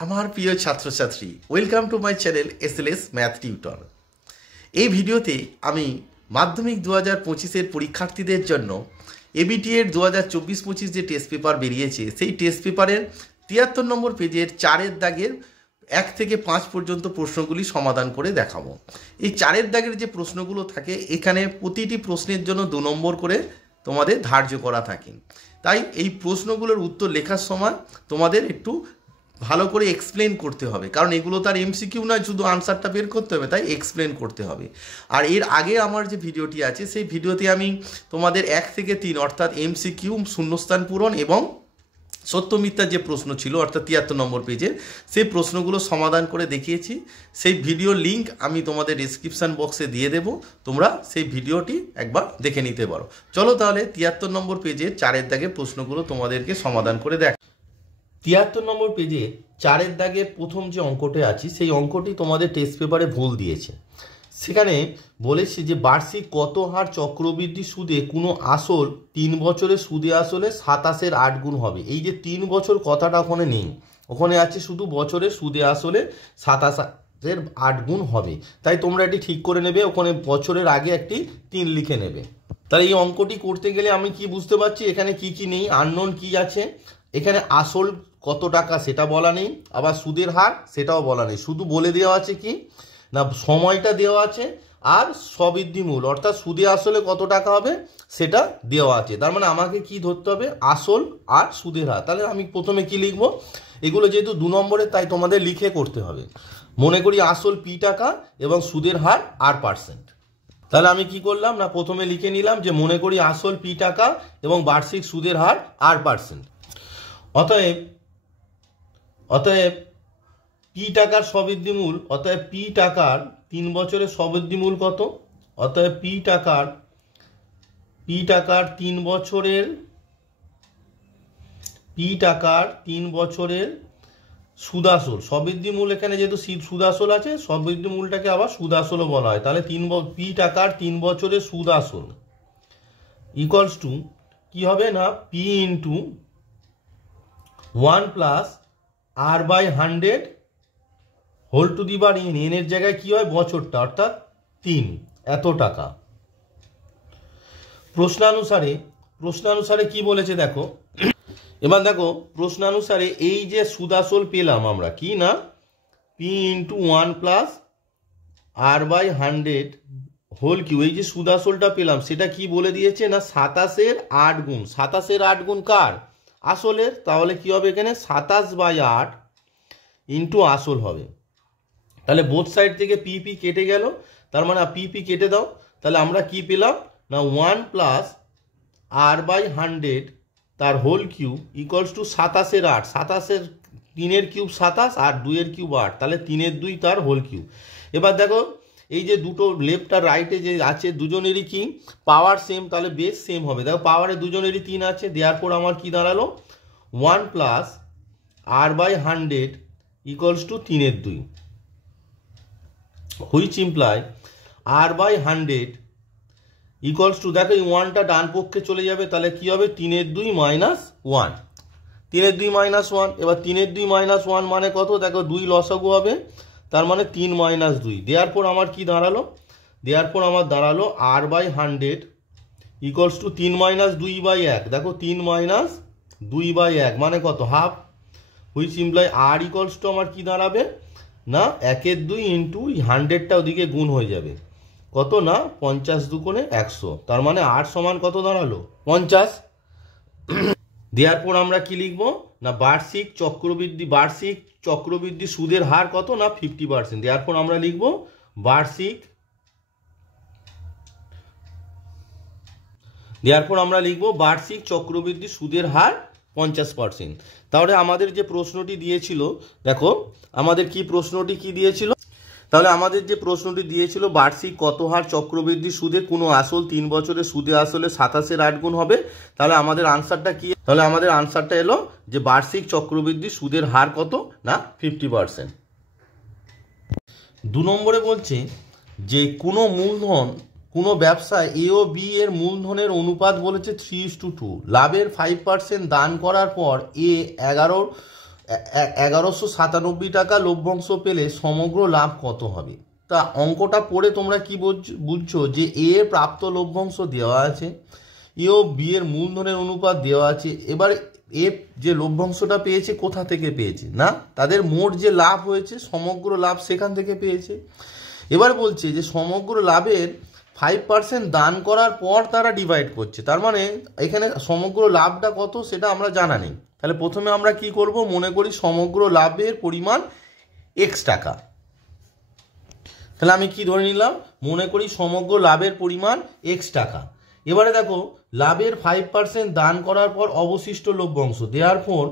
আমার প্রিয় ছাত্রছাত্রী, welcome to my channel SLS math tutor. এই ভিডিওতে আমি মাধ্যমিক 2025-এর পরীক্ষার্থীদের জন্য এবিটি এর 2024-25 যে টেস্ট পেপার বেরিয়েছে সেই টেস্ট পেপারের 73 নম্বর পেজের 4-এর দাগের 1 থেকে 5 পর্যন্ত প্রশ্নগুলি সমাধান করে দেখাবো। এই 4-এর দাগের যে প্রশ্নগুলো থাকে এখানে প্রতিটি প্রশ্নের জন্য 2 নম্বর করে তোমাদের ধার্য করা থাকে। তাই এই প্রশ্নগুলোর উত্তর লেখার সময় তোমাদের একটু ভালো করে এক্সপ্লেন করতে হবে, কারণ এগুলো তার এমসিকিউ নয়, শুধু আনসারটা বের করতে হবে, তাই এক্সপ্লেন করতে হবে। আর এর আগে আমার যে ভিডিওটি আছে সেই ভিডিওতে আমি তোমাদের 1 থেকে 3 অর্থাৎ এমসিকিউ, শূন্যস্থান পূরণ এবং সত্য মিথ্যার যে প্রশ্ন ছিল অর্থাৎ 73 নম্বর পেজের সেই প্রশ্নগুলো সমাধান করে দেখিয়েছি। সেই ভিডিওর লিঙ্ক আমি তোমাদের ডিসক্রিপশান বক্সে দিয়ে দেব, তোমরা সেই ভিডিওটি একবার দেখে নিতে পারো। চলো তাহলে 73 নম্বর পেজের 4-এর দাগের প্রশ্নগুলো তোমাদেরকে সমাধান করে দেখ। 73 নম্বর পেজে 4-এর দাগে প্রথম যে অঙ্কটি আছে সেই অঙ্কটি তোমাদের টেস্ট পেপারে ভুল দিয়েছে। সেখানে বলেছে যে বার্ষিক কত হার চক্রবৃদ্ধি সুদে কোনো আসল 3 বছরের সুদে আসলে 27-এর 8 গুণ হবে। এই যে 3 বছর কথাটা ওখানে নেই, ওখানে আছে শুধু বছরের সুদে আসলে 27-এর 8 গুণ হবে। তাই তোমরা এটি ঠিক করে নেবে, ওখানে বছরের আগে একটি 3 লিখে নেবে। তাহলে এই অঙ্কটি করতে গেলে আমি কি বুঝতে পারছি, এখানে কি কি নেই, আননোন কি আছে, এখানে আসল কত টাকা সেটা বলা নেই, আবার সুদের হার সেটাও বলা নেই, শুধু বলে দেওয়া আছে কি না সময়টা দেওয়া আছে আর স্ববৃদ্ধিমূল অর্থাৎ সুদে আসলে কত টাকা হবে সেটা দেওয়া আছে। তার মানে আমাকে কি ধরতে হবে, আসল আর সুদের হার। তাহলে আমি প্রথমে কি লিখব, এগুলো যেহেতু 2 নম্বরে তাই তোমাদের লিখে করতে হবে। মনে করি আসল পি টাকা এবং সুদের হার R%। তাহলে আমি কি করলাম না প্রথমে লিখে নিলাম যে মনে করি আসল পি টাকা এবং বার্ষিক সুদের হার R%। অতএব পি টাকার স্ববৃদ্ধিমূল, অতএব পি টাকার 3 বছরের স্ববৃদ্ধিমূল কত, অতএব পি টাকার 3 বছরের সুদাসল স্ববৃদ্ধিমূল, এখানে যেহেতু সুদাসল আছে স্ববৃদ্ধিমূলটাকে আবার সুদাসলও বলা হয়। তাহলে পি টাকার 3 বছরের সুদাসল ইকুয়ালস টু কি হবে না P into 1 plus R/100 whole to the power n, এর জায়গায় কি হয় বছরটা অর্থাৎ 3, এত টাকা। প্রশ্নানুসারে কি বলেছে দেখো, এবার দেখো প্রশ্নানুসারে এই যে সুদাসল পেলাম আমরা কি না P into 1 plus R/100 whole cube, এই যে সুদাসলটা পেলাম সেটা কি বলে দিয়েছে না 27-এর 8 গুণ। 27-এর 8 গুণ কার, আসলের। তাহলে কি হবে এখানে 27/8 ইন্টু আসল হবে। তাহলে বোথ সাইড থেকে পি কেটে গেল, তার মানে পি কেটে দাও। তাহলে আমরা কি পেলাম না 1 প্লাস R/100 তার হোল কিউ ইকুয়ালস টু 27-এর 8, 27-এর 3-এর কিউব 27 আর 2-এর কিউব 8, তাহলে 3-এর 2 তার হোল কিউ। এবার দেখো এই যে দুটো লেফট আর রাইটে যে আছে দুজনেরই কি পাওয়ার সেম, তাহলে বেস সেম হবে। দেখো পাওয়ারে দুজনেরই 3 আছে, দেওয়ার পর আমার কি দাঁড়ালো 1 প্লাস R/100 ইকুয়ালস টু 3-এর 2, which imply R/100 equals to, দেখো এই 1টা ডান পক্ষে চলে যাবে, তাহলে কি হবে 3-এর 2 মাইনাস 1, 3-এর 2 মাইনাস 1। এবার 3-এর 2 মাইনাস 1 মানে কত, দেখো 2 লসাগু হবে, তার মানে 3 মাইনাস 2। দেওয়ার পর আমার কি দাঁড়ালো, R/100 ইকুয়ালস টু 3 মাইনাস 2/1, দেখো 3 মাইনাস 2/1 মানে কত half, which imply R equals to আমার কি দাঁড়াবে না 1-এর 2 ইন্টু 100টা ওদিকে গুণ হয়ে যাবে কত না 50 দুগুণে 100, তার মানে R সমান কত দাঁড়ালো 50। দেওয়ার পর আমরা কি লিখবো না বার্ষিক চক্রবৃদ্ধি সুদের হার কত না 50%। দেওয়ার পর আমরা লিখবো বার্ষিক চক্রবৃদ্ধি সুদের হার 50%। তাহলে আমাদের যে প্রশ্নটি দিয়েছিল, দেখো আমাদের কি প্রশ্নটি কি দিয়েছিল, তাহলে আমাদের যে প্রশ্নটি দিয়েছিল বার্ষিক কত হার চক্রবৃদ্ধি সুদে কোনো আসল 3 বছরের সুদে আসলে 27-এর 8 গুণ হবে। তাহলে আমাদের আনসারটা কি, তাহলে আমাদের আনসারটা এলো যে বার্ষিক চক্রবৃদ্ধি সুদের হার কত না 50%। 2 নম্বরে বলছে যে কোনো ব্যবসায় এ ও বি এর মূলধনের অনুপাত বলেছে 3:2, লাভের 5% দান করার পর এ 1197 টাকা লভ্যাংশ পেলে সমগ্র লাভ কত হবে? তা অঙ্কটা পড়ে তোমরা কি বুঝছো যে এ প্রাপ্ত লভ্যাংশ দেওয়া আছে, এ ও বি এর মূলধনের অনুপাত দেওয়া আছে। এবার এ যে লভ্যাংশটা পেয়েছে কোথা থেকে পেয়েছে? না, তাদের মোট যে লাভ হয়েছে সমগ্র লাভ সেখান থেকে পেয়েছে। এবার বলছে যে সমগ্র লাভের 5% দান করার পর তারা ডিভাইড করছে, তার মানে এখানে সমগ্র লাভটা কত সেটা আমরা জানা নেই। তাহলে প্রথমে আমরা কি করব, মনে করি সমগ্র লাভের পরিমাণ এক্স টাকা। তাহলে আমি কি ধরে নিলাম, মনে করি সমগ্র লাভের পরিমাণ এক্স টাকা। এবারে দেখো লাভের 5% দান করার পর অবশিষ্ট লভ্যাংশ, দেওয়ার পর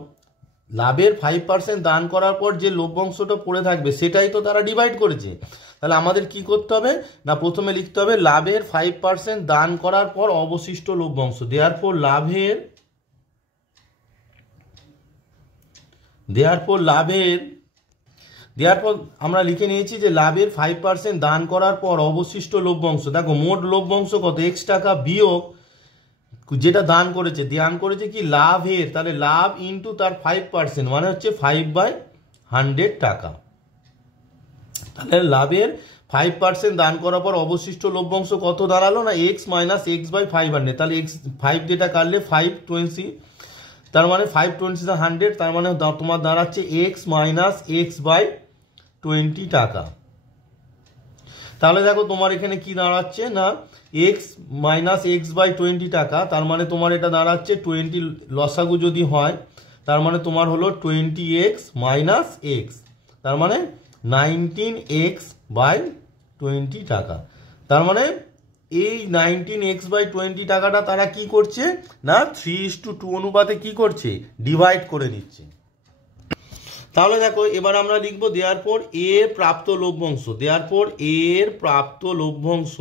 লাভের 5% দান করার পর যে লভ্যাংশটা পড়ে থাকবে সেটাই তো তারা ডিভাইড করেছে। তাহলে আমাদের কি করতে হবে না, প্রথমে লিখতে হবে লাভের 5% দান করার পর অবশিষ্ট লভ্যাংশ, দেওয়ার পর আমরা লিখে নিয়েছি যে লাভের 5% দান করার পর অবশিষ্ট লভ্যাংশ। দেখো মোট লভ্যাংশ কত, এক্স টাকা বিয়োগ যেটা দান করেছে কি লাভের, তাহলে লাভ ইন্টু তার 5% মানে হচ্ছে 5/100 টাকা। তাহলে লাভের 5% দান করার পর অবশিষ্ট লভ্যাংশ কত দাঁড়ালো না, এক্স মাইনাস এক্স বাই 500। তাহলে এক্স 5 যেটা কাটলে 520, তার মানে 520 তার মানে তোমার দাঁড়াচ্ছে এক্স মাইনাস এক্স বাই 20 টাকা। তাহলে দেখো তোমার এখানে কি দাঁড়াচ্ছে না, এক্স মাইনাস এক্স বাই 20 টাকা, তার মানে তোমার এটা দাঁড়াচ্ছে 20 লসাগু যদি হয় তার মানে তোমার হলো 20x মাইনাস এক্স, তার মানে 19x বাই 20 টাকা। তার মানে এই 19x বাই 20 টাকাটা তারা কি করছে না 3:2 অনুপাতে কি করছে, ডিভাইড করে নিচ্ছে। তাহলে দেখো এবার আমরা লিখব দেওয়ার পর এর প্রাপ্ত লভ্যাংশ, দেওয়ার পর এর প্রাপ্ত লভ্যাংশ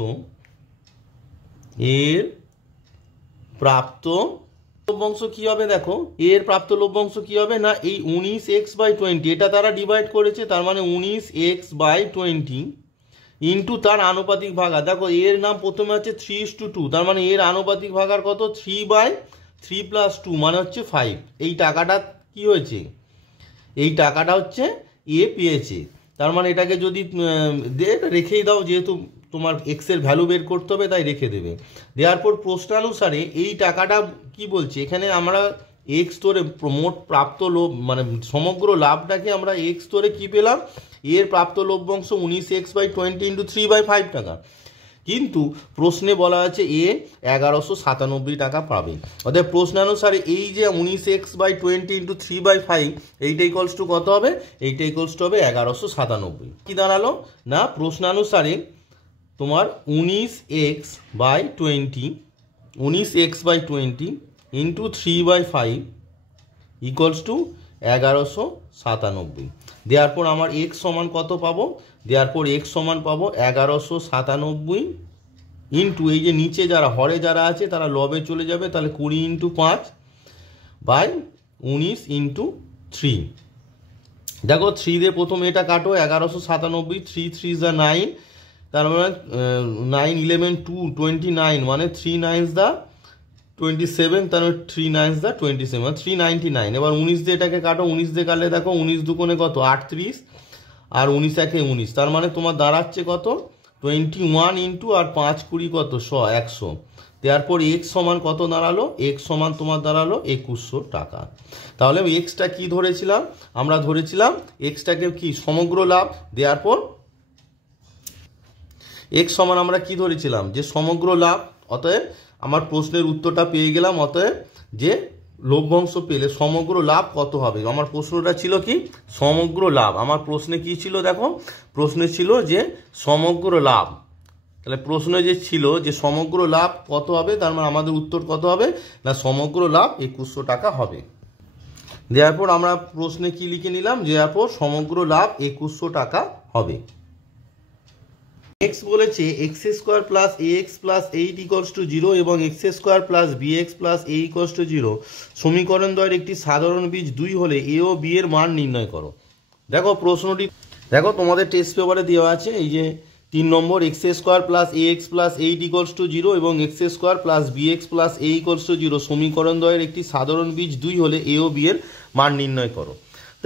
কি হবে, দেখো এর প্রাপ্ত লভ্যাংশ কি হবে না, এই 19x বাই 20 এটা তারা ডিভাইড করেছে, তার মানে 19x বাই 20 ইন্টু তার আনুপাতিক ভাগার। দেখো এর নাম প্রথমে হচ্ছে 3:2, তার মানে এর আনুপাতিক ভাগার কত 3/3 + 2 মানে হচ্ছে 5। এই টাকাটা কি হয়েছে, এই টাকাটা হচ্ছে এ পেয়েছে। তার মানে এটাকে যদি রেখেই দাও, যেহেতু তোমার এক্স এর ভ্যালু বের করতে হবে তাই রেখে দেবে। দেওয়ার পর প্রশ্নানুসারে এই টাকাটা কি বলছে, এখানে আমরা এক্স ধরে মোট প্রাপ্ত মানে সমগ্র লাভটাকে আমরা এক্স ধরে কি পেলাম, এর প্রাপ্ত লভ্যাংশ 19x বাই 20 ইন্টু 3/5 টাকা। কিন্তু প্রশ্নে বলা আছে এ 1197 টাকা পাবে। অর্থাৎ প্রশ্নানুসারে এই যে 19x বাই 20 ইন্টু 3/5 এইটা ইকুয়ালস টু কত হবে, এইটা ইকুয়ালস টু হবে 1197। কি দাঁড়ালো না, প্রশ্নানুসারে তোমার 19x by 20 into 3/5 equals to 1197। দেওয়ার পর আমার এক্স সমান কত পাবো, দেওয়ার পর এক্স সমান পাবো 1197 ইন্টু এই যে নিচে যারা হরে যারা আছে তারা লবে চলে যাবে, তাহলে 20 ইন্টু 5 বাই 19 ইন্টু 3। দেখো 3 দিয়ে প্রথম এটা কাটো, 1197 3 3 যা 9, তার মানে 9 11 2 29 মানে 3 9 দা 27, তার মানে 3 9 দা 27 মানে 399। এবার 19 দিয়ে এটাকে কাটো, 19 দিয়ে কাটলে দেখো 19 দুগুণে কত 38 আর 19 একে 19, তার মানে তোমার দাঁড়াচ্ছে কত 21 ইন্টু আর 5 20 কত 100। তারপর এক্স সমান কত দাঁড়ালো, এক্স সমান তোমার দাঁড়ালো 2100 টাকা। তাহলে এক্সটা কি ধরেছিলাম, আমরা ধরেছিলাম এক্সটাকে কি সমগ্র লাভ, দেওয়ার পর এক্স সমান আমরা কি ধরেছিলাম যে সমগ্র লাভ। অতএব আমার প্রশ্নের উত্তরটা পেয়ে গেলাম, অতএব যে লভ্যাংশ পেলে সমগ্র লাভ কত হবে। আমার প্রশ্নটা ছিল কি সমগ্র লাভ, আমার প্রশ্নে কি ছিল দেখো, প্রশ্নে ছিল যে সমগ্র লাভ। তাহলে প্রশ্নে যে ছিল যে সমগ্র লাভ কত হবে, তার মানে আমাদের উত্তর কত হবে না সমগ্র লাভ 2100 টাকা হবে। দেওয়ার পর আমরা প্রশ্নে কি লিখে নিলাম, দেওয়ার পর সমগ্র লাভ 2100 টাকা হবে। এক্স বলেছে X square plus A x plus 8 equals to 0 এবং x square plus B x plus A equals to 0 সমীকরণ দ্বয়ের একটি সাধারণ বীজ 2 হলে এ ও বি এর মান নির্ণয় করো। দেখো প্রশ্নটি দেখো তোমাদের টেস্ট পেপারে দেওয়া আছে, এই যে 3 নম্বর x square plus A x plus 8 equals to 0 এবং x square plus B x plus A equals to 0 সমীকরণ দ্বয়ের একটি সাধারণ বীজ 2 হলে এ ও বি এর মান নির্ণয় করো।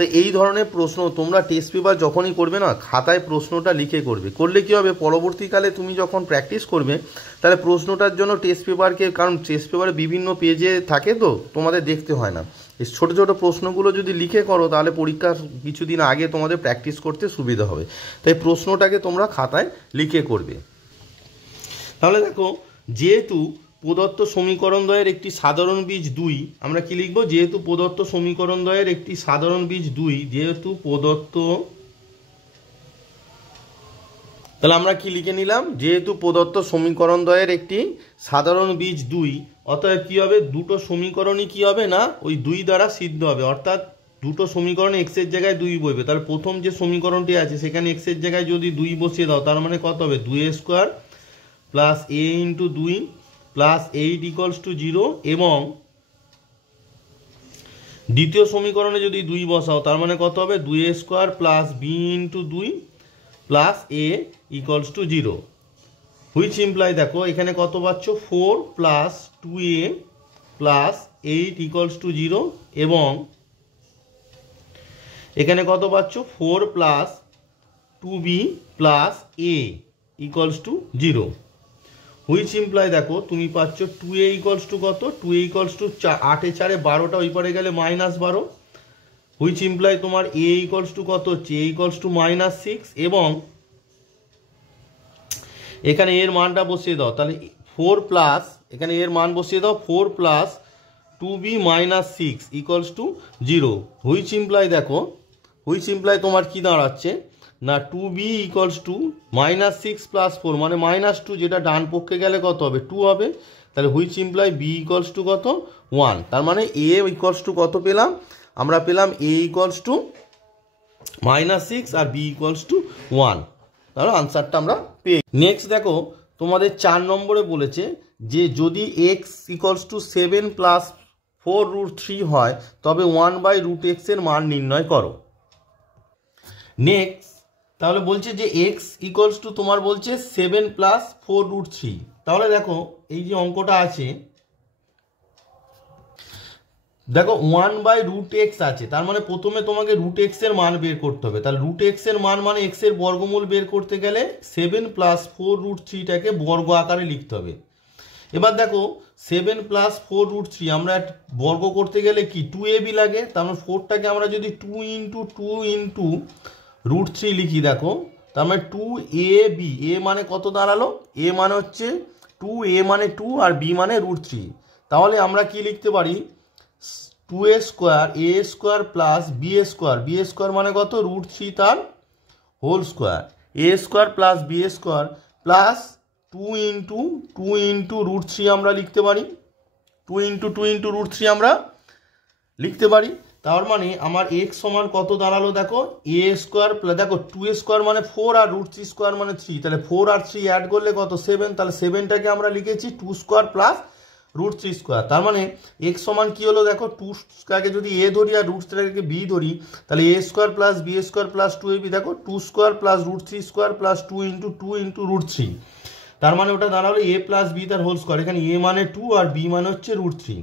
তো এই ধরনের প্রশ্ন তোমরা টেস্ট পেপার যখনই করবে না, খাতায় প্রশ্নটা লিখে করবে। করলে কী হবে, পরবর্তীকালে তুমি যখন প্র্যাকটিস করবে তাহলে প্রশ্নটার জন্য টেস্ট পেপারকে, কারণ টেস্ট পেপারে বিভিন্ন পেজে থাকে তো তোমাদের দেখতে হয় না, এই ছোটো ছোটো প্রশ্নগুলো যদি লিখে করো তাহলে পরীক্ষার কিছুদিন আগে তোমাদের প্র্যাকটিস করতে সুবিধা হবে। তাই প্রশ্নটাকে তোমরা খাতায় লিখে করবে। তাহলে দেখো, যেহেতু প্রদত্ত সমীকরণদ্বয়ের একটি সাধারণ বীজ 2, আমরা কি লিখব, যেহেতু প্রদত্ত সমীকরণদ্বয়ের একটি সাধারণ বীজ 2, যেহেতু প্রদত্ত, তাহলে আমরা কি লিখে নিলাম, যেহেতু প্রদত্ত সমীকরণদ্বয়ের একটি সাধারণ বীজ 2, অতএব কী হবে, দুটো সমীকরণই কী হবে না ওই 2 দ্বারা সিদ্ধ হবে, অর্থাৎ দুটো সমীকরণে এক্সের জায়গায় 2 বসবে। তাহলে প্রথম যে সমীকরণটি আছে সেখানে এক্সের জায়গায় যদি 2 বসিয়ে দাও, তার মানে কত হবে, 2a² plus a into 2 plus 8 equals to 0, এবং দ্বিতীয় সমীকরণে যদি 2 বসাও তার মানে কত হবে, 2a² plus b into 2 plus a equals to 0, which imply দেখো এখানে কত পাচ্ছ, 4 plus 2a plus 8 equals to 0, এবং এখানে কত পাচ্ছ, 4 plus 2b plus a equals to 0, which imply দেখো তুমি পাচ্ছ 2a ইকুয়ালস টু কত, 2a ইকুয়ালস টু 8 এ 4 12টা ওই পারে গেলে -12, হুইচ ইমপ্লাই তোমার a ইকুয়ালস টু কত হচ্ছে, a ইকুয়ালস টু -6, এবং এখানে এর মানটা বসিয়ে দাও, তাহলে 4 প্লাস, এখানে এর মান বসিয়ে দাও 4 plus 2b -6 equals to 0, which imply দেখো, হুইচ ইমপ্লাই তোমার কি দাঁড়াচ্ছে না 2b ইকুয়ালস টু -6 প্লাস 4 মানে -2, যেটা ডান পক্ষে গেলে কত হবে, 2 হবে। তাহলে which imply b equals to কত, 1, তার মানে a ইকুয়ালস টু কত পেলাম, আমরা পেলাম a ইকুয়ালস টু -6 আর b ইকুয়ালস টু 1, তাহলে আনসারটা আমরা পেয়ে। নেক্সট দেখো, তোমাদের 4 নম্বরে বলেছে যে যদি x ইকুয়ালস টু 7 প্লাস 4√3 হয় তবে 1/√x এর মান নির্ণয় করো। নেক্সট তাহলে বলছে যে x ইকুয়ালস টু তোমার বলছে 7 প্লাস 4√3, তাহলে দেখো এই যে অঙ্কটা আছে, দেখো 1/√x আছে, তার মানে প্রথমে তোমাকে √x এর মান বের করতে হবে। তাহলে √x এর মান মানে x এর বর্গমূল বের করতে গেলে 7 প্লাস 4√3টাকে বর্গ আকারে লিখতে হবে। এবার দেখো 7 প্লাস 4√3 আমরা বর্গ করতে গেলে কি 2ab লাগে, তার মানে 4টাকে আমরা যদি 2 ইন্টু 2 ইন্টু √3 লিখি, দেখো তার মানে 2ab, a মানে কত দাঁড়ালো, a মানে হচ্ছে 2, a মানে 2 আর b মানে √3, তাহলে আমরা কি লিখতে পারি, 2a² প্লাস b² মানে কত, √3 তার whole square, a² plus b² plus 2 into √3 আমরা লিখতে পারি, 2 ইন্টু √3 আমরা লিখতে পারি। তার মানে আমার x সমান কত দাঁড়ালো, দেখো a² প্লাস, দেখো 2a² মানে 4 আর √3² মানে 3, তাহলে 4 আর 3 অ্যাড করলে কত 7, তাহলে 7টাকে আমরা লিখেছি 2² প্লাস √3², তার মানে x সমান কি হলো, দেখো 2টাকে যদি a ধরি আর √3টাকে b ধরি, তাহলে a² plus b² plus 2ab, দেখো 2² প্লাস √3² প্লাস 2 ইন্টু √3, তার মানে ওটা দাঁড়ালো a প্লাস b তার হোল স্কোয়ার, এখানে a মানে 2 আর b মানে হচ্ছে √3,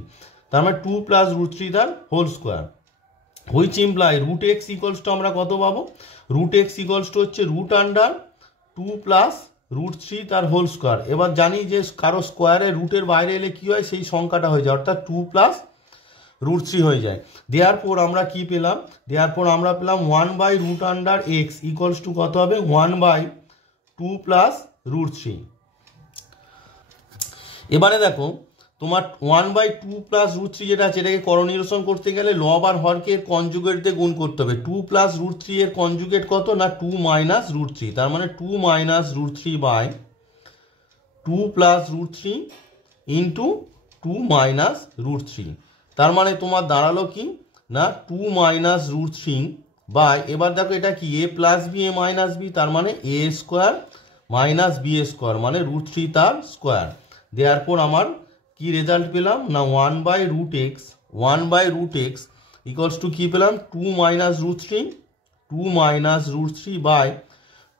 তার মানে 2 প্লাস √3 তার whole square, which imply √x equals to আমরা কত পাবো, √x ইকুয়ালস টু হচ্ছে √2 প্লাস √3 তার হোল স্কোয়ার। এবার জানি যে কারো স্কোয়ারে রুটের বাইরে এলে কি হয়, সেই সংখ্যাটা হয়ে যায়, অর্থাৎ 2 প্লাস √3 হয়ে যায়। দেয়ারফর আমরা কি পেলাম, দেয়ারফর আমরা পেলাম 1/√x ইকুয়ালস টু কত হবে, 1/2 প্লাস √3। এবারে দেখো তোমার 1/2 প্লাস √3 যেটা আছে, এটাকে করনিরসন করতে গেলে লব আর হরকে কনজুগেট দিয়ে গুণ করতে হবে। 2 প্লাস √3 এর কনজুগেট কত না 2 মাইনাস √3, তার মানে 2 minus √3 by 2 plus √3 into 2 minus √3, তার মানে তোমার দাঁড়ালো কি না 2 মাইনাস √3 বাই, এবার দেখো এটা কি a plus b a minus b, তার মানে a² মাইনাস b² মানে √3 তার স্কোয়ার। দেয়ারপর আমার কি রেজাল্ট পেলাম না 1/√x ইকুয়ালস টু কি পেলাম 2 মাইনাস √3 বাই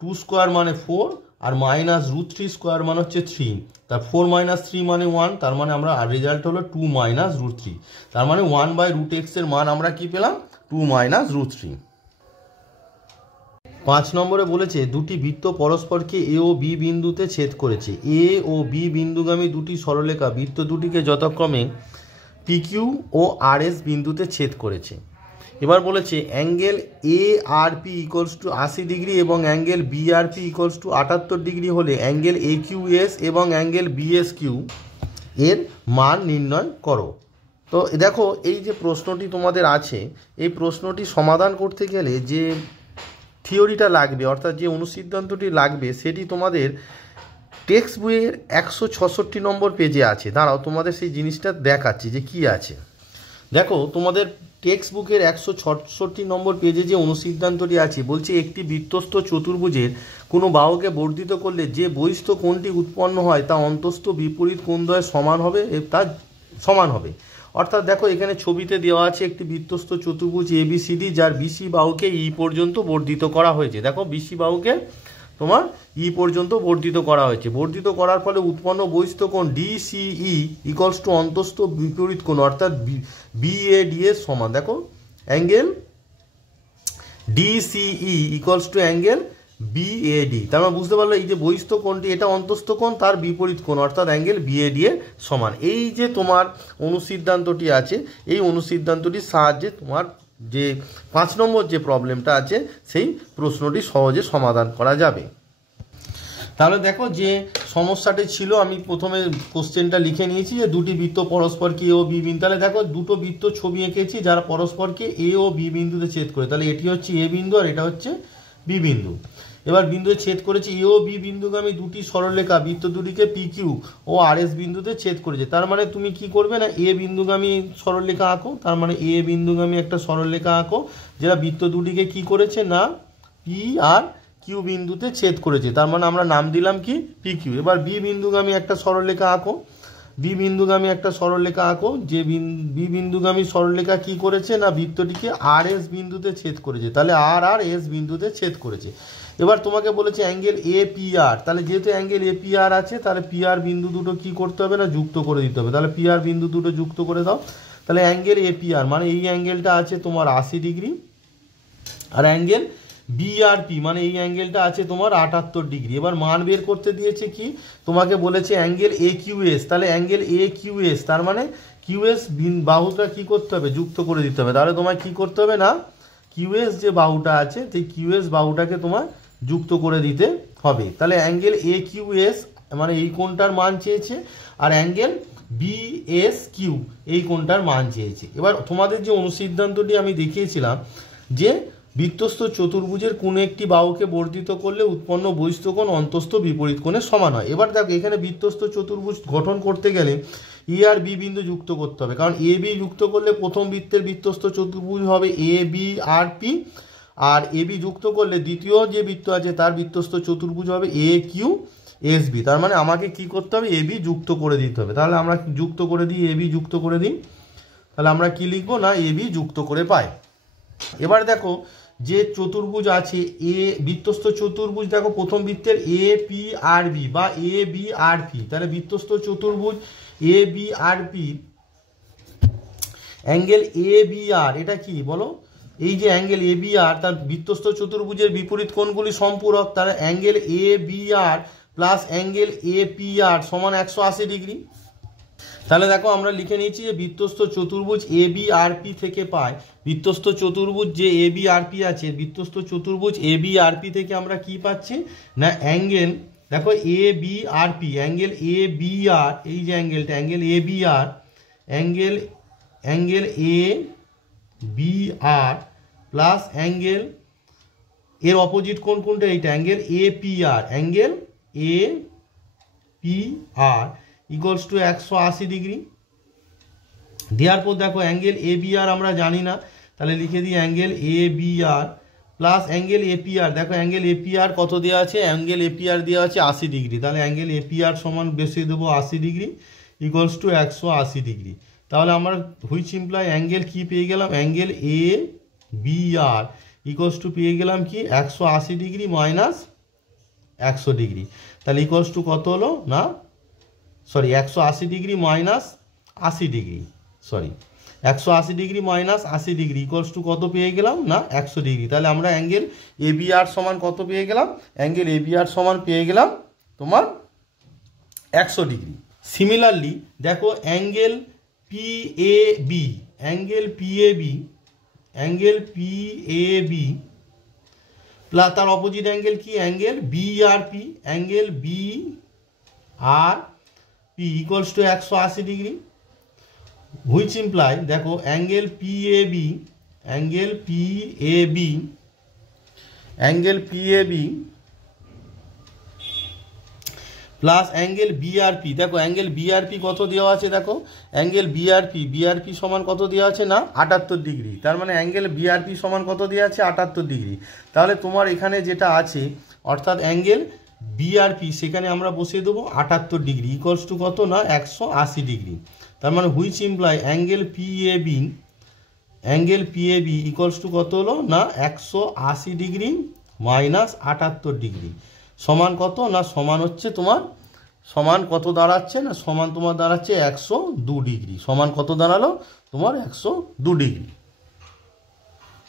2² মানে 4 আর মাইনাস √3² মানে হচ্ছে 3, তার 4 মাইনাস 3 মানে 1, তার মানে আমরা রেজাল্ট হলো 2 মাইনাস √3, তার মানে 1/√x এর মান আমরা কি পেলাম 2 মাইনাস রুট 3। 5 নম্বরে বলেছে দুটি বৃত্ত পরস্পরকে এ ও বি বিন্দুতে ছেদ করেছে। এ ও বি বিন্দুগামী দুটি সরলরেখা বৃত্ত দুটিকে যথাক্রমে পিকিউ ও আর এস বিন্দুতে ছেদ করেছে। এবার বলেছে angle A R P equals to 80 degree এবং angle B R P equals to 78 degree হলে অ্যাঙ্গেল এ কিউ এস এবং অ্যাঙ্গেল বি এস কিউ এর মান নির্ণয় করো। তো দেখো এই যে প্রশ্নটি তোমাদের আছে, এই প্রশ্নটি সমাধান করতে গেলে যে থিওরিটা লাগবে অর্থাৎ যে অনুসিদ্ধান্তটি লাগবে সেটি তোমাদের টেক্সট বইয়ের 166 নম্বর পেজে আছে। দাঁড়াও তোমাদের সেই জিনিসটা দেখাচ্ছি যে কি আছে। দেখো তোমাদের টেক্সট বুকের 166 নম্বর পেজে যে অনুসিদ্ধান্তটি আছে বলছে একটি বৃত্তস্থ চতুর্ভুজের কোনো বাহুকে বর্ধিত করলে যে বহিস্থ কোণটি উৎপন্ন হয় তা অন্তস্থ বিপরীত কোণদ্বয়ের সমান হবে, তা সমান হবে। অর্থাৎ দেখো এখানে ছবিতে দেওয়া আছে একটি বৃত্তস্থ চতুর্ভুজ এবিসিডি যার বিসি বাহুকে ই পর্যন্ত বর্ধিত করা হয়েছে। দেখো বিসি বাহুকে তোমার ই পর্যন্ত বর্ধিত করা হয়েছে। বর্ধিত করার ফলে উৎপন্ন বহিস্থ কোণ ডিসিই ইকুয়ালস টু অন্তস্থ বিপরীত কোণ অর্থাৎ বিএডি এর সমান। দেখো angle DCE equals to angle BAD, তার মানে বুঝতে পারলো এই যে বহিস্থ কোণটি এটা অন্তস্থ কোণ তার বিপরীত কোণ অর্থাৎ অ্যাঙ্গেল বিএডি এর সমান। এই যে তোমার অনুসিদ্ধান্তটি আছে এই অনুসিদ্ধান্তটির সাহায্যে তোমার যে 5 নম্বর যে প্রবলেমটা আছে সেই প্রশ্নটি সহজে সমাধান করা যাবে। তাহলে দেখো যে সমস্যাটি ছিল আমি প্রথমে কোশ্চেনটা লিখে নিয়েছি যে দুটি বৃত্ত পরস্পরকে এ ও বি বিন্দু, তাহলে দেখো দুটো বৃত্ত ছবি এঁকেছি যারা পরস্পরকে এ ও বি বিন্দুতে ছেদ করে, তাহলে এটি হচ্ছে এ বিন্দু আর এটা হচ্ছে বি বিন্দু। এবার বিন্দুতে ছেদ করেছে এ ও বি বিন্দুগামী দুটি সরলরেখা বৃত্ত দুটিকে পি কিউ ও আর এস বিন্দুতে ছেদ করেছে। তার মানে তুমি কি করবে না এ বিন্দুগামী সরলরেখা আঁকো, তার মানে এ বিন্দুগামী একটা সরলরেখা আঁকো যেটা বৃত্ত দুটিকে কি করেছে না পি আর কিউ বিন্দুতে ছেদ করেছে, তার মানে আমরা নাম দিলাম কি পি কিউ। এবার বি বিন্দুগামী একটা সরলরেখা আঁকো, বি বিন্দুগামী একটা সরলরেখা আঁকো যে বি বিন্দুগামী সরলরেখা কি করেছে না বৃত্তটিকে আর এস বিন্দুতে ছেদ করেছে, তাহলে আর আর এস বিন্দুতে ছেদ করেছে। এবার তোমাকে বলেছে অ্যাঙ্গেল এ পি আর, তাহলে যেহেতু অ্যাঙ্গেল এ পি আর আছে তাহলে পি আর বিন্দু দুটো কি করতে হবে না যুক্ত করে দিতে হবে, তাহলে পি আর বিন্দু দুটো যুক্ত করে দাও। তাহলে অ্যাঙ্গেল এ পি আর মানে এই অ্যাঙ্গেলটা আছে তোমার 80 ডিগ্রি আর অ্যাঙ্গেল বিআরপি মানে এই অ্যাঙ্গেলটা আছে তোমার 78 ডিগ্রি। এবার মান বের করতে দিয়েছে কি তোমাকে বলেছে অ্যাঙ্গেল এ কিউএস, তাহলে অ্যাঙ্গেল এ কিউএস তার মানে কিউএস বাহুটা কি করতে হবে যুক্ত করে দিতে হবে। তাহলে তোমায় কি করতে হবে না কিউএস যে বাহুটা আছে সেই কিউএস বাহুটাকে তোমার যুক্ত করে দিতে হবে। তাহলে অ্যাঙ্গেল এ কিউএস মানে এই কোণটার মান চেয়েছে আর অ্যাঙ্গেল বিএস কিউ এই কোণটার মান চেয়েছে। এবার তোমাদের যে অনুসিদ্ধান্তটি আমি দেখিয়েছিলাম যে বৃত্তস্থ চতুর্ভুজের কোনো একটি বাহুকে বর্ধিত করলে উৎপন্ন বহিস্থ কোণ অন্তস্থ বিপরীত কোণের সমান হয়। এবার দেখো এখানে বৃত্তস্থ চতুর্ভুজ গঠন করতে গেলে ই আর বি বিন্দু যুক্ত করতে হবে, কারণ এ বি যুক্ত করলে প্রথম বৃত্তের বৃত্তস্থ চতুর্ভুজ হবে এ B R P, R A B যুক্ত করলে দ্বিতীয় যে বৃত্ত আছে তার বৃত্তস্থ চতুর্ভুজ হবে এ কিউ এস বি। তার মানে আমাকে কি করতে হবে এ বি যুক্ত করে দিতে হবে। তাহলে আমরা যুক্ত করে দিই এ বি যুক্ত করে দিই, তাহলে আমরা কি লিখবো না এ বি যুক্ত করে পাই। এবার দেখো যে চতুর্ভুজ আছে এ বৃত্তস্থ চতুর্ভুজ দেখো প্রথম বৃত্তের এ পি আর বি বা এ বি আর পি, তাহলে বৃত্তস্থ চতুর্ভুজ A B R P angle A B R এটা কি বলো এই যে অ্যাঙ্গেল এ বি আর তার বৃত্তস্থ চতুর্ভুজের বিপরীত কোণগুলি সম্পূরক, তাহলে angle A B R plus angle A P R সমান 180 ডিগ্রি। তাহলে দেখো আমরা লিখে নিয়েছি যে বৃত্তস্থ চতুর্ভুজ এ বি আর পি থেকে পাই বৃত্তস্থ চতুর্ভুজ যে এ বি আর পি আছে বৃত্তস্থ চতুর্ভুজ এ বি আর পি থেকে আমরা কি পাচ্ছি না অ্যাঙ্গেল দেখো A B R P angle A B R এই যে অ্যাঙ্গেলটা angle A B R angle A B R plus angle এর অপোজিট কোণ কোনটা এইটা angle A P R angle A P R equals to 180 degree. দেওয়ার পর দেখো অ্যাঙ্গেল এ বি আর আমরা জানি না, তাহলে লিখে দিই angle A B R plus angle A P R. দেখো অ্যাঙ্গেল এ পি আর কত দেওয়া আছে অ্যাঙ্গেল এ পি আর দেওয়া আছে 80 ডিগ্রি, তাহলে অ্যাঙ্গেল এ পি আর সমান বেশি দেবো 80 ডিগ্রি ইকুয়ালস টু 180 ডিগ্রি। তাহলে আমরা হুইচ ইমপ্লাই অ্যাঙ্গেল কি পেয়ে গেলাম angle A B R equals to পেয়ে গেলাম কি 180 ডিগ্রি মাইনাস 100 ডিগ্রি, তাহলে ইকুয়ালস টু কত হলো না sorry 180 degree minus 80 degree sorry 180 degree minus 80 degree equals to কত পেয়ে গেলাম না 100 ডিগ্রি। তাহলে আমরা অ্যাঙ্গেল এবিআর সমান কত পেয়ে গেলাম, অ্যাঙ্গেল এবিআর সমান পেয়ে গেলাম তোমার 100 ডিগ্রি। সিমিলারলি দেখো angle PAB, angle PAB, angle P A B plus তার অপোজিট অ্যাঙ্গেল কি, angle B R P, angle B R P equals to 180 degree, which imply দেখো angle PAB, angle PAB, angle P A B plus angle B R P. দেখো angle B R P কত দেওয়া আছে, দেখো angle BRP সমান কত দেওয়া আছে না 78 ডিগ্রি। তার মানে অ্যাঙ্গেল বিআরপি সমান কত দেওয়া আছে 78 ডিগ্রি। তাহলে তোমার এখানে যেটা আছে অর্থাৎ অ্যাঙ্গেল বিআরপি সেখানে আমরা বসিয়ে দেবো 78 ডিগ্রি ইকুয়ালস টু কত না 180 ডিগ্রি। তার মানে which imply angle PAB, angle PAB equals to কত হলো না 180 ডিগ্রি মাইনাস 78 ডিগ্রি সমান কত না সমান হচ্ছে তোমার, সমান কত দাঁড়াচ্ছে না সমান তোমার দাঁড়াচ্ছে 102 ডিগ্রি। সমান কত দাঁড়ালো তোমার 102 ডিগ্রি।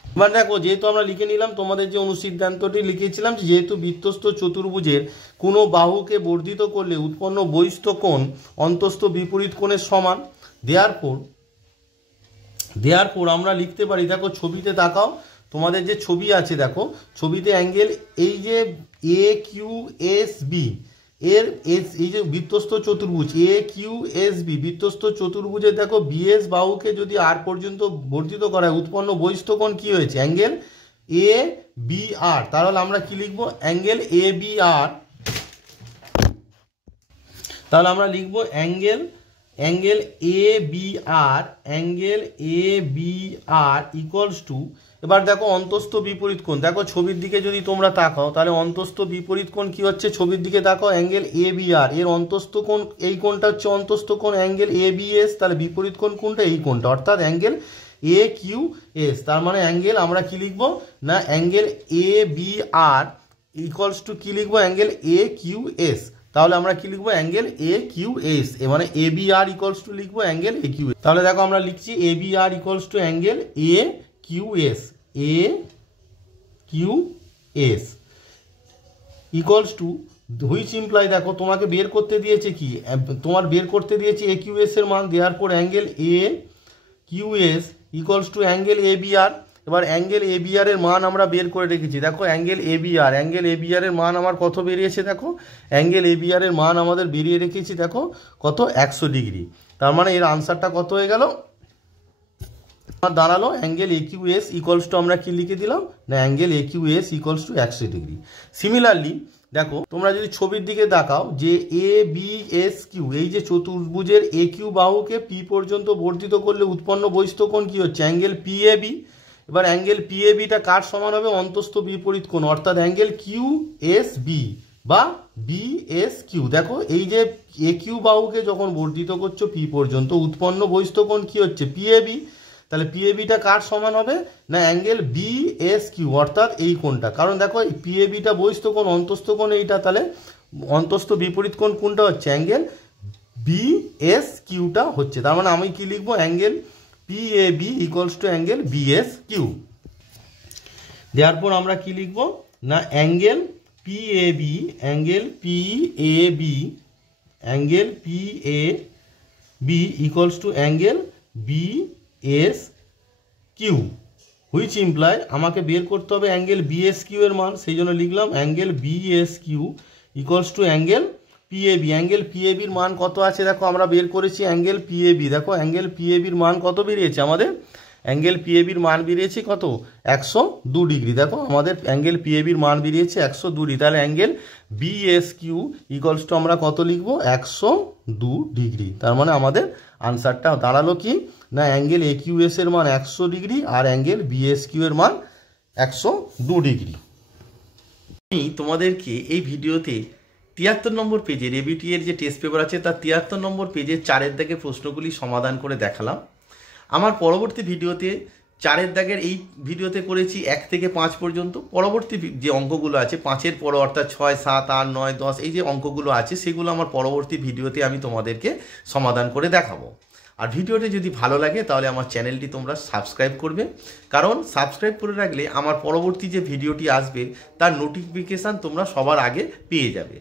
এবার দেখো যেহেতু আমরা লিখে নিলাম তোমাদের যে অনুসিদ্ধান্তটি লিখেছিলাম, যেহেতু বৃত্তস্থ চতুর্ভুজের কোনো বাহুকে বর্ধিত করলে উৎপন্ন বহিস্থ কোণ অন্তস্থ বিপরীত কোণের সমান, দেয়ারপর আমরা লিখতে পারি, দেখো ছবিতে তাকাও, তোমাদের যে ছবি আছে দেখো ছবিতে অ্যাঙ্গেল এই যে এ কিউ এস বি এর এই যে বৃত্তস্থ চতুর্ভুজ এ কিউ এস বি বৃত্তস্থ চতুর্ভুজের দেখো বিএস বাহুকে যদি আর পর্যন্ত বর্ধিত করা হয় উৎপন্ন বহিস্থ কোণ কি হয়েছে অ্যাঙ্গেল এ বি আর। তাহলে আমরা কি লিখবো অ্যাঙ্গেল এ বি আর, তাহলে আমরা লিখবো angle A B R, angle A B R equals to, এবার দেখো অন্তস্থ বিপরীত কোণ, দেখো ছবির দিকে যদি তোমরা তাকাও তাহলে অন্তস্থ বিপরীত কোণ কি হচ্ছে, ছবির দিকে তাকাও অ্যাঙ্গেল এ বি আর, এর অন্তস্থ কোণ এই কোণটা হচ্ছে অন্তস্থ কোণ অ্যাঙ্গেল এ বি এস, তাহলে বিপরীত কোণ কোনটা এই কোণটা অর্থাৎ অ্যাঙ্গেল এ কিউ এস। তার মানে অ্যাঙ্গেল আমরা কি লিখবো না angle A B R equals to কি লিখবো অ্যাঙ্গেল এ কিউ এস। তাহলে আমরা কি লিখবো অ্যাঙ্গেল এ কিউ এস, মানে A B R equals to লিখবো অ্যাঙ্গেল এ কিউ এস। তাহলে দেখো আমরা লিখছি A B R equals to angle A Q S, A Q S equals to which imply দেখো তোমাকে বের করতে দিয়েছে কি, তোমার বের করতে দিয়েছে এ কিউ এস এর মান, দেওয়ার পর angle A Q S equals to angle A B R. এবার অ্যাঙ্গেল এ বি আর এর মান আমরা বের করে রেখেছি, দেখো angle A B R, angle A B R এর মান আমার কত বেরিয়েছে, দেখো অ্যাঙ্গেল এ বি আর এর মান আমাদের বেরিয়ে রেখেছি দেখো কত 100 ডিগ্রি। তার মানে এর আনসারটা কত হয়ে গেল দাঁড়ালো angle A Q S equals to আমরা কি লিখে দিলাম না angle A Q S equals to 100 degree. Similarly দেখো তোমরা যদি ছবির দিকে তাকাও যে এ বি এস কিউ এই যে চতুর্ভুজের এ কিউ বাহুকে পি পর্যন্ত বর্ধিত করলে উৎপন্ন বহিস্থ কোণ কি হচ্ছে অ্যাঙ্গেল পি এ বি। এবার অ্যাঙ্গেল পি এ বিটা কার সমান হবে অন্তস্থ বিপরীত কোণ অর্থাৎ অ্যাঙ্গেল কিউ এস বি বা বি এস কিউ। দেখো এই যে এ কিউ বাহুকে যখন বর্ধিত করছো পি পর্যন্ত উৎপন্ন বহিস্থ কোণ কি হচ্ছে পি এ বি। তাহলে পিএবিটা কার সমান হবে না অ্যাঙ্গেল বি এস কিউ অর্থাৎ এই কোণটা, কারণ দেখো এই পিএবিটা বহিস্থ কোণ অন্তস্থ কোণ এইটা, তাহলে অন্তস্থ বিপরীত কোণ কোনটা হচ্ছে অ্যাঙ্গেল বি এস কিউটা হচ্ছে। তার মানে আমি কি লিখবো angle PAB equals to angle B S Q. দেওয়ার আমরা কি লিখবো না angle PAB, angle PAB, angle PAB equals to angle B S Q, which imply আমাকে বের করতে হবে অ্যাঙ্গেল বি এস কিউ এর মান, সেই জন্য লিখলাম angle B S Q equals to angle PAB. Angle পিএবির মান কত আছে দেখো আমরা বের করেছি অ্যাঙ্গেল পিএবি, দেখো অ্যাঙ্গেল পিএবির মান কত বেরিয়েছে আমাদের অ্যাঙ্গেল পিএবির মান বেরিয়েছে কত 102 ডিগ্রি। দেখো আমাদের অ্যাঙ্গেল পিএবির মান বেরিয়েছে 102 ডিগ্রি, তাহলে angle B S Q equals to আমরা কত লিখবো 102 ডিগ্রি। তার মানে আমাদের আনসারটা দাঁড়ালো কি না অ্যাঙ্গেল এ কিউ এস এর মান 100 ডিগ্রি আর অ্যাঙ্গেল বি এস কিউ এর মান 102 ডিগ্রি। আমি তোমাদেরকে এই ভিডিওতে 73 নম্বর পেজের এবিটি এর যে টেস্ট পেপার আছে তার 73 নম্বর পেজের 4 দাগের প্রশ্নগুলি সমাধান করে দেখালাম। আমার পরবর্তী ভিডিওতে 4 দাগের এই ভিডিওতে করেছি 1 থেকে 5 পর্যন্ত, পরবর্তী যে অঙ্কগুলো আছে 5-এর পর অর্থাৎ 6, 7, 8, 9, 10 এই যে অঙ্কগুলো আছে সেগুলো আমার পরবর্তী ভিডিওতে আমি তোমাদেরকে সমাধান করে দেখাবো। আর ভিডিওটি যদি ভালো লাগে তাহলে আমার চ্যানেলটি তোমরা সাবস্ক্রাইব করবে, কারণ সাবস্ক্রাইব করে রাখলে আমার পরবর্তী যে ভিডিওটি আসবে তার নোটিফিকেশান তোমরা সবার আগে পেয়ে যাবে।